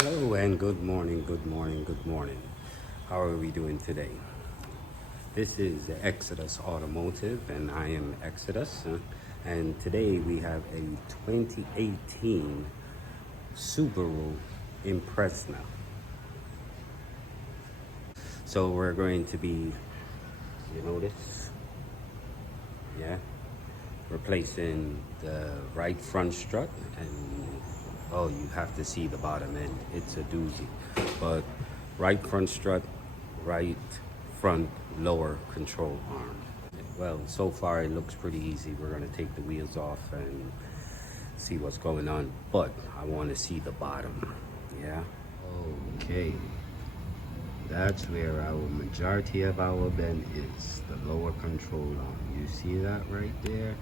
Hello and good morning, good morning, good morning. How are we doing today? This is Exodus Automotive and I am Exodus. And today we have a 2018 Subaru Impreza. So we're going to be, you notice, yeah, replacing the right front strut, and oh, you have to see the bottom end. It's a doozy. But right front strut, right front lower control arm. Well, so far it looks pretty easy. We're gonna take the wheels off and see what's going on, but I want to see the bottom. Yeah. Okay. That's where our majority of our bend is, the lower control arm. You see that right there?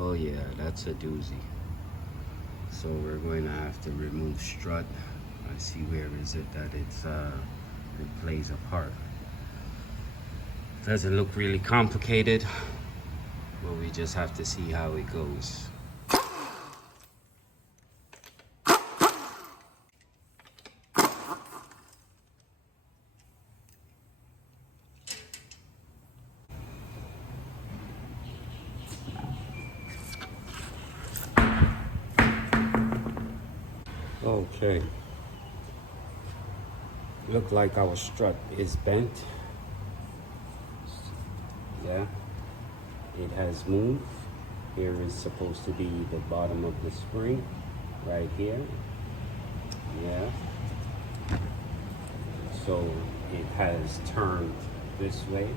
Oh yeah, that's a doozy. So we're going to have to remove strut. I see where is it that it plays a part. Doesn't look really complicated, but we just have to see how it goes. Okay. Look like our strut is bent. Yeah. It has moved. Here is supposed to be the bottom of the spring, right here. Yeah. So it has turned this way.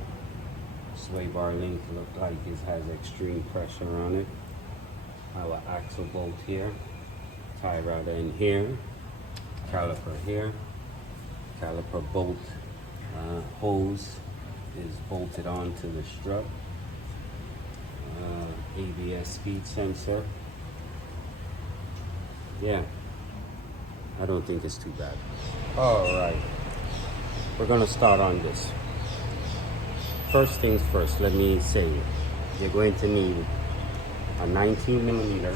Sway bar link look like it has extreme pressure on it. Our axle bolt here, tie rod in here, caliper here, caliper bolt hose is bolted onto the strut. ABS speed sensor. Yeah, I don't think it's too bad. All right, we're gonna start on this. First things first, let me say, you're going to need a 19 millimeter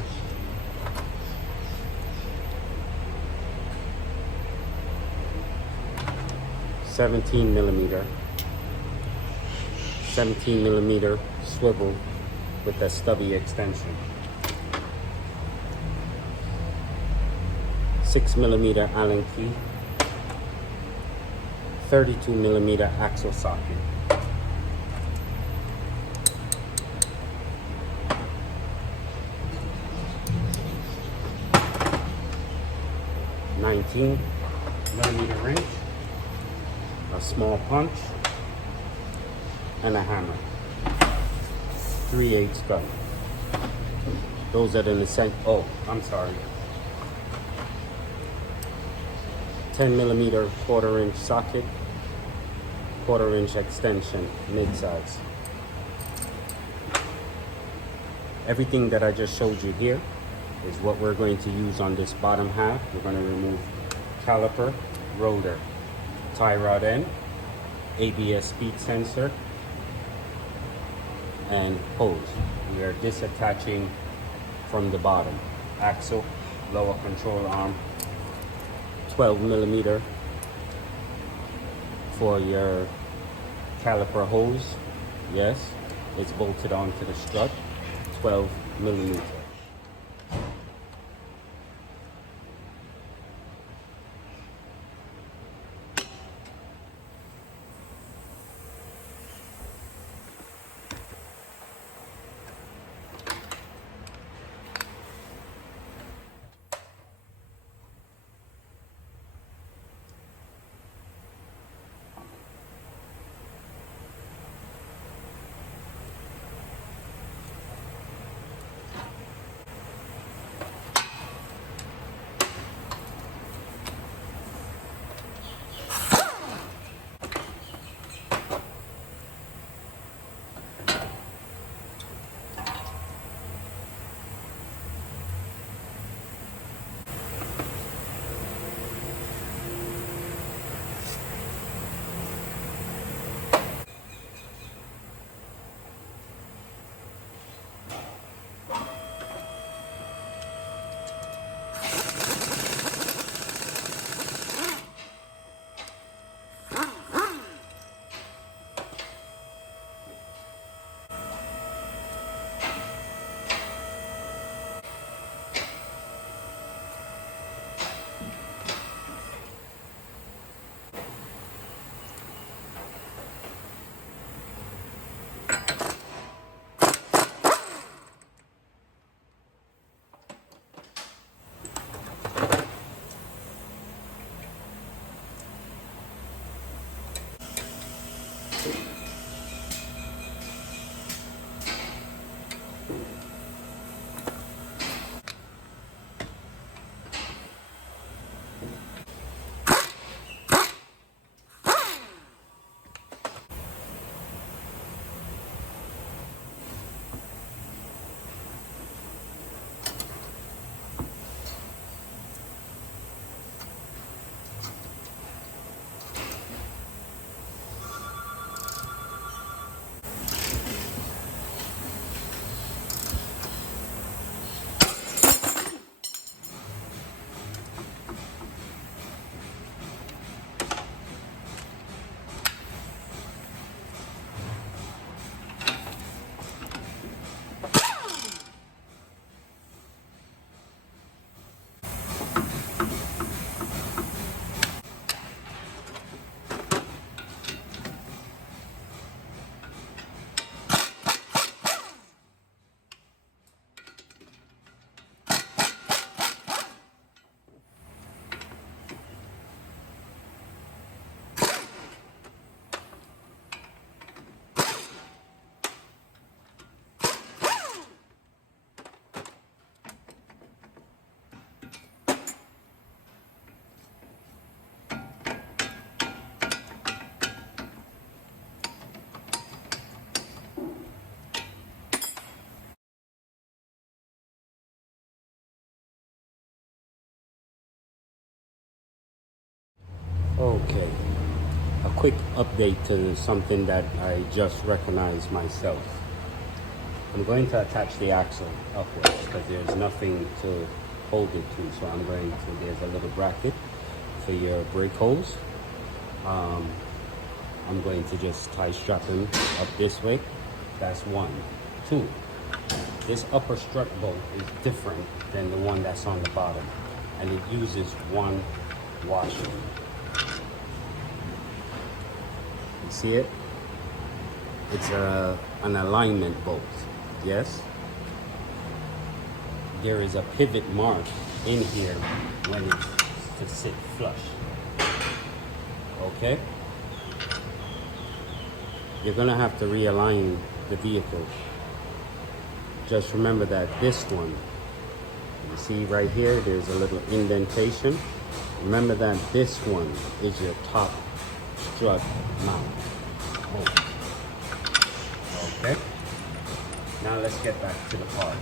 ,17 millimeter swivel with a stubby extension, 6 millimeter Allen key, 32 millimeter axle socket, 19 millimeter wrench, a small punch, and a hammer. 3/8 gun. Those are the necessary. Oh, I'm sorry. 10 millimeter 1/4 inch socket, 1/4 inch extension, mid-size. Everything that I just showed you here is what we're going to use on this bottom half. We're going to remove caliper, rotor, tie rod end, ABS speed sensor, and hose. We are disattaching from the bottom. Axle, lower control arm, 12 millimeter for your caliper hose. Yes, it's bolted onto the strut, 12 millimeter. quick update to something that I just recognized myself. I'm going to attach the axle upwards because there's nothing to hold it to. So I'm going to, there's a little bracket for your brake hose. I'm going to just tie strap them up this way. That's one. Two, this upper strut bolt is different than the one that's on the bottom, and it uses one washer. You see it? It's an alignment bolt, yes? There is a pivot mark in here when it's to sit flush, okay? You're gonna have to realign the vehicle. Just remember that this one, you see right here, there's a little indentation. Remember that this one is your top strut mount. Okay, now let's get back to the part.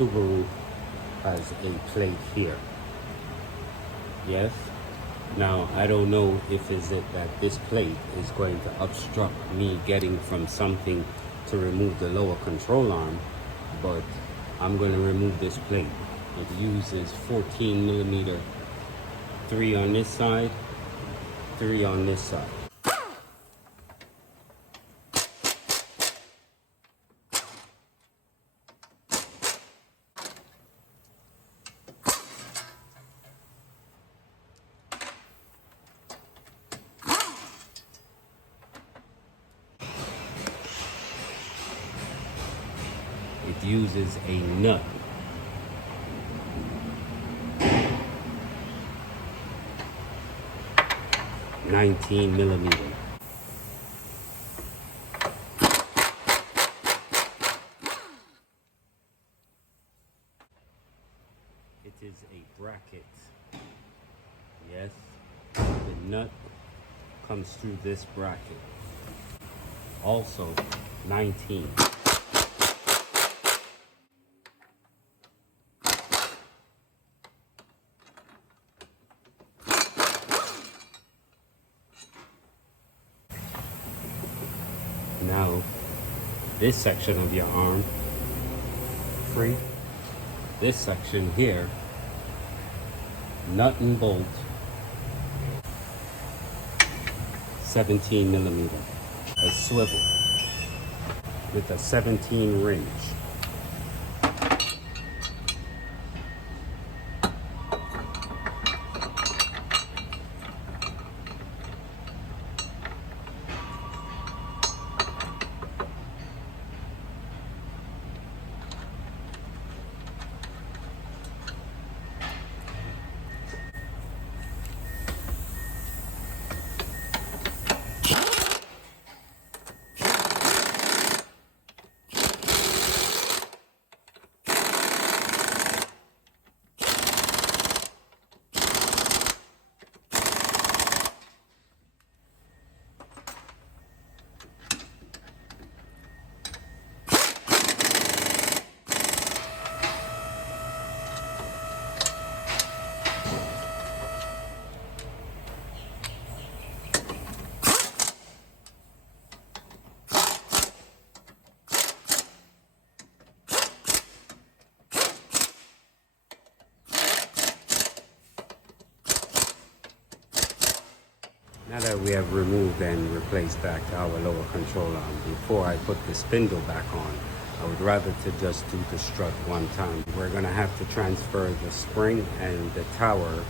Subaru has a plate here. Yes. Now I don't know if is it that this plate is going to obstruct me getting from something to remove the lower control arm, but I'm going to remove this plate. It uses 14 millimeter, 3 on this side, 3 on this side. It uses a nut. $19 millimeter. It is a bracket. Yes, the nut comes through this bracket. Also, 19. Now, this section of your arm, free. This section here, nut and bolt, 17 millimeter. A swivel with a 17 range. Now that we have removed and replaced back our lower control arm, before I put the spindle back on, I would rather to just do the strut one time. We're gonna have to transfer the spring and the tower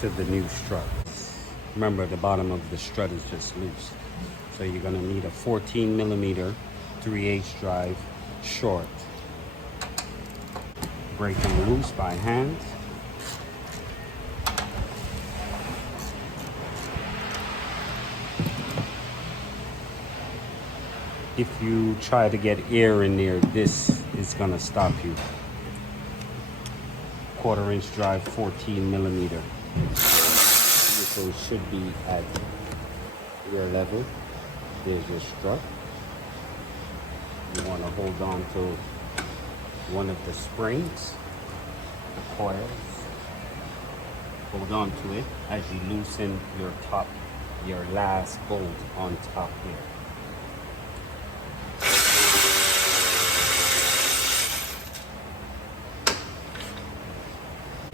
to the new strut. Remember, the bottom of the strut is just loose. So you're gonna need a 14 millimeter 3/8 drive short. Break them loose by hand. if you try to get air in there, this is gonna stop you. 1/4" drive, 14 millimeter. So it should be at ear level. There's your strut. You want to hold on to one of the springs, the coils. Hold on to it as you loosen your last bolt on top here.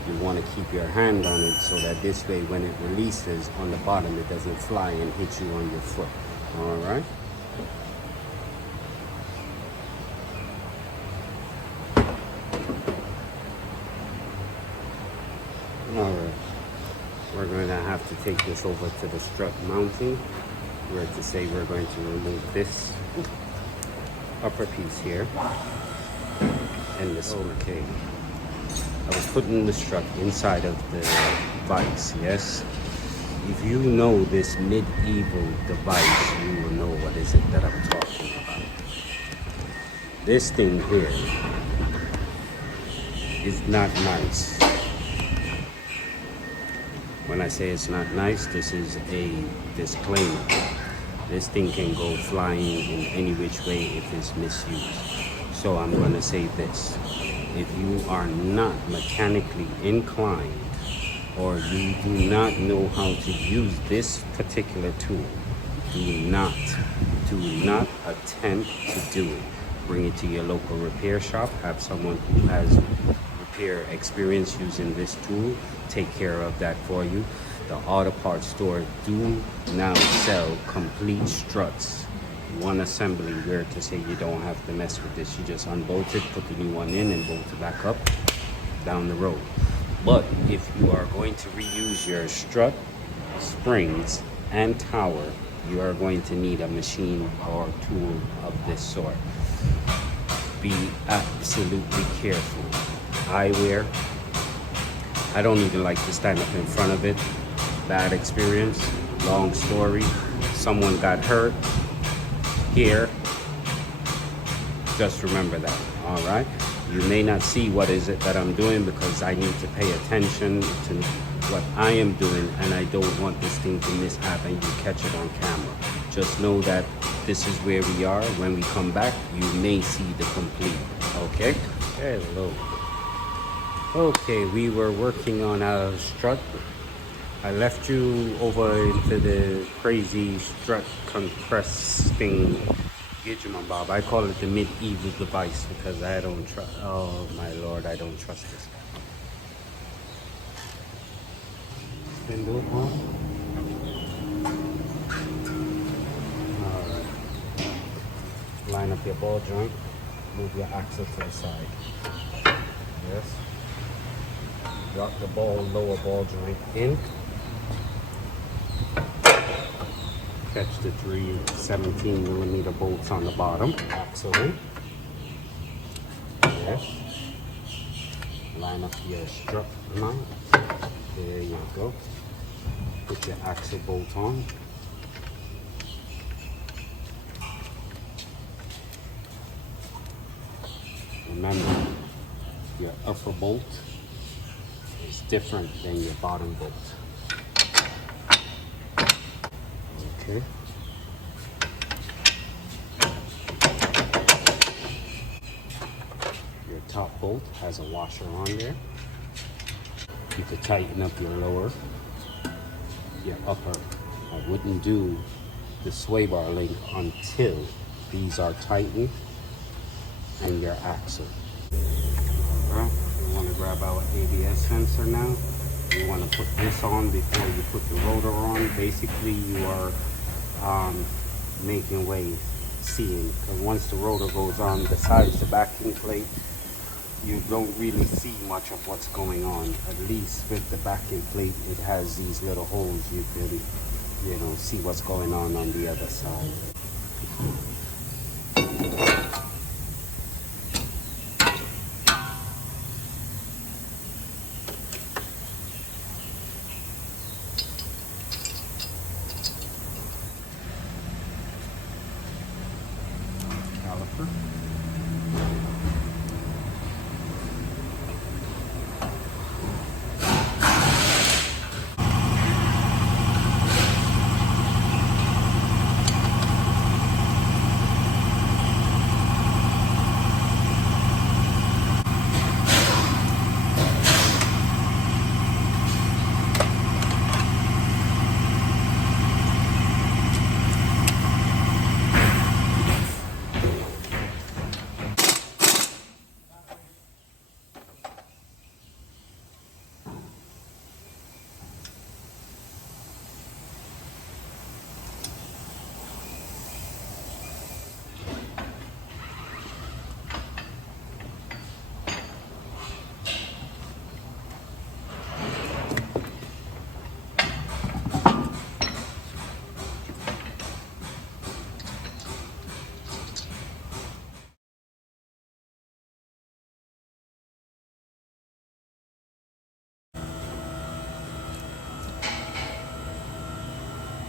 You want to keep your hand on it so that this way when it releases on the bottom, it doesn't fly and hit you on your foot. All right? All right. We're going to have to take this over to the strut mounting. We're to say we're going to remove this upper piece here and this. Okay. I was putting the strut inside of the vise, yes? If you know this medieval device, you will know what is it that I'm talking about. This thing here is not nice. When I say it's not nice, this is a disclaimer. This thing can go flying in any which way if it's misused. So I'm going to say this. If you are not mechanically inclined or you do not know how to use this particular tool, do not attempt to do it. Bring it to your local repair shop. Have someone who has repair experience using this tool take care of that for you. The auto parts store do now sell complete struts. One assembly where to say you don't have to mess with this. You just unbolt it, put the new one in and bolt it back up down the road. But if you are going to reuse your strut, springs and tower, you are going to need a machine or tool of this sort. Be absolutely careful. Eyewear. I don't even like to stand up in front of it. Bad experience, long story. Someone got hurt here. Just remember that, all right? You may not see what is it that I'm doing because I need to pay attention to what I am doing and I don't want this thing to mishap and you catch it on camera. Just know that this is where we are. When we come back, you may see the complete, okay? Hello. Okay, we were working on a strut. I left you over into the crazy strut compressing Bob. I call it the medieval device because I don't trust. Oh my lord, I don't trust this guy. Spindle on. All right. Line up your ball joint. Move your axle to the side. Yes. Drop the lower ball joint in. Catch the 3 17 millimeter bolts on the bottom. Axle in. Yes. Line up your strut mount. There you go. Put your axle bolt on. Remember, your upper bolt is different than your bottom bolt. Okay. Your top bolt has a washer on there. You could tighten up your lower, your upper. I wouldn't do the sway bar link until these are tightened and your axle. Alright, we want to grab our ABS sensor now. You want to put this on before you put the rotor on. Basically, you are making way seeing. Because once the rotor goes on, besides the backing plate, you don't really see much of what's going on. At least with the backing plate, it has these little holes. You can, see what's going on the other side.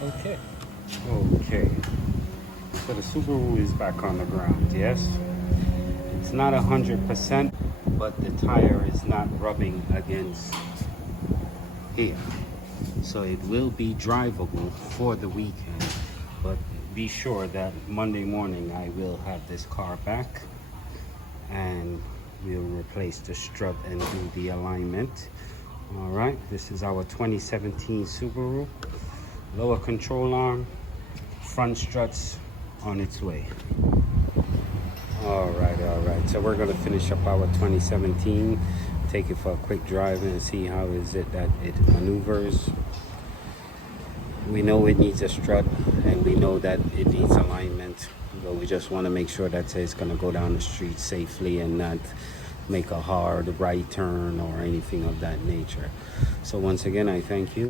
Okay. Okay. So the Subaru is back on the ground, yes? It's not 100%, but the tire is not rubbing against here. So it will be drivable for the weekend, but be sure that Monday morning I will have this car back and we'll replace the strut and do the alignment. All right, this is our 2017 Subaru. Lower control arm, front struts on its way. All right. So we're gonna finish up our 2017, take it for a quick drive and see how is it that it maneuvers. We know it needs a strut and we know that it needs alignment, but we just want to make sure that it's going to go down the street safely and not make a hard right turn or anything of that nature. So once again, I thank you.